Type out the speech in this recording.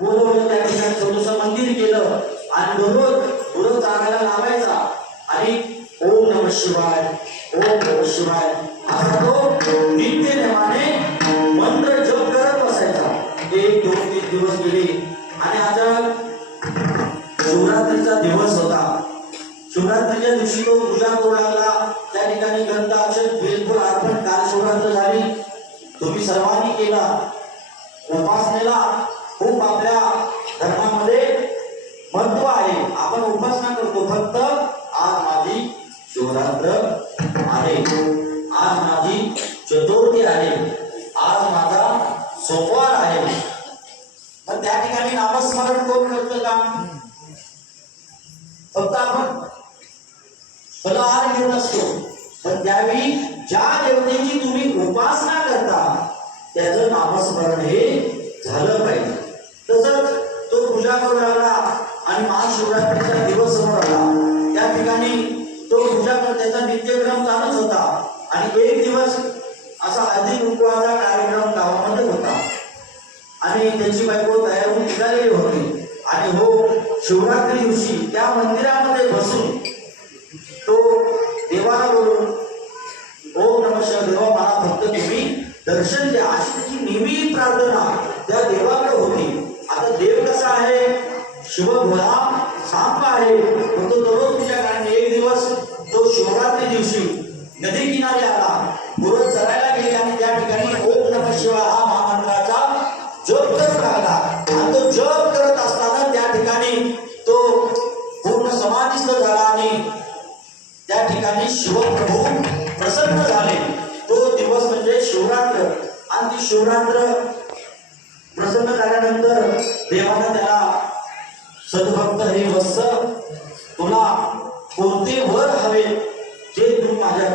बोलवलं त्या ठिकाणी छोटस मंदिर केलं आणि दररोज पुढं जागायला लावायचा. आणि ओम नम शिवाय ओम नम शिवाय. असा तो नित्य नेमाने मंत्र जप करत बसायचा. एक दोन तीन दिवस गेले आणि आता शिवरात्रीचा दिवस होता. शिवरात्रीच्या दिवशी तो पूजा करू लागला. त्या ठिकाणी ग्रंथ अक्षर बिलकुल अर्पण काल शिवरात्र झाली. तुम्ही सर्वांनी केला. उपासनेला शिवरात्र आहे. आज माझी चतुर्थी आहे. आज माझा सोमवार आहे. तर त्या ठिकाणी नामस्मरण कोण करतं का फक्त आपण. फलहार घेत असतो. पण त्यावेळी ज्या देवतेची तुम्ही उपासना करता त्याचं नामस्मरण हे झालं पाहिजे. तो त्याचा नित्यक्रम चालूच होता. आणि एक दिवस असा अधिक उपवासा कार्यक्रम गावामध्ये होता. आणि त्याची बायको तयार होऊन निघालेली होती. आणि हो शिवरात्री दिवशी त्या मंदिरामध्ये बसून तो देवाला बोलून ओम नम देवा मला फक्त तुम्ही दर्शन द्या. अशी त्याची नेहमी प्रार्थना त्या देवाकडे होती. आता देव कसा आहे? शिवभोळा सांप आहे. तो दररोज तुझ्या तो शिवरात्री दिवशी नदी किनारी आला. पुरत चरायला गेले आणि त्या ठिकाणी ओम नम शिवा हा महामंत्राचा जप करू लागला आणि तो जप करत असताना त्या ठिकाणी तो पूर्ण समाधिस्थ झाला आणि त्या ठिकाणी शिवप्रभू प्रसन्न झाले. तो दिवस म्हणजे शिवरात्र. आणि ती शिवरात्र प्रसन्न झाल्यानंतर देवानं त्याला सद्भक्त हे वत्स যে দুই মাজার